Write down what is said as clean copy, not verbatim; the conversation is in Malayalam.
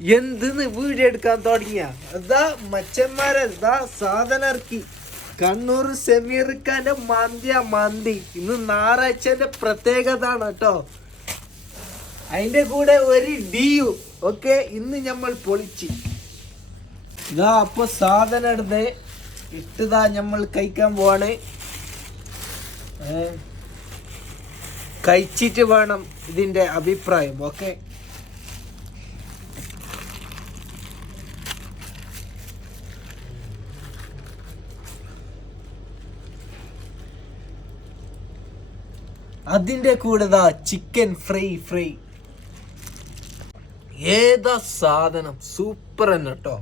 എന്തിന്ന് വീഡിയോ എടുക്കാൻ തുടങ്ങിയ അതാ മച്ചന്മാരെന്താ സാധനം ഇറക്കി. കണ്ണൂർ സെമീർക്കാന്റെ മന്തി ഇന്ന് ഞായറാഴ്ചന്റെ പ്രത്യേകത ആണ് കേട്ടോ. അതിന്റെ കൂടെ ഒരു ഡിയു. ഓക്കെ, ഇന്ന് നമ്മൾ പൊളിച്ച് ഇതാ. അപ്പൊ സാധനം എടുത്ത് ഇട്ടതാ നമ്മൾ കഴിക്കാൻ പോവാണ്. കഴിച്ചിട്ട് വേണം ഇതിന്റെ അഭിപ്രായം. ഓക്കെ, അതിന്റെ കൂടെ ചിക്കൻ ഫ്രൈ. ഏതാ സാധനം, സൂപ്പർ തന്നെ കേട്ടോ.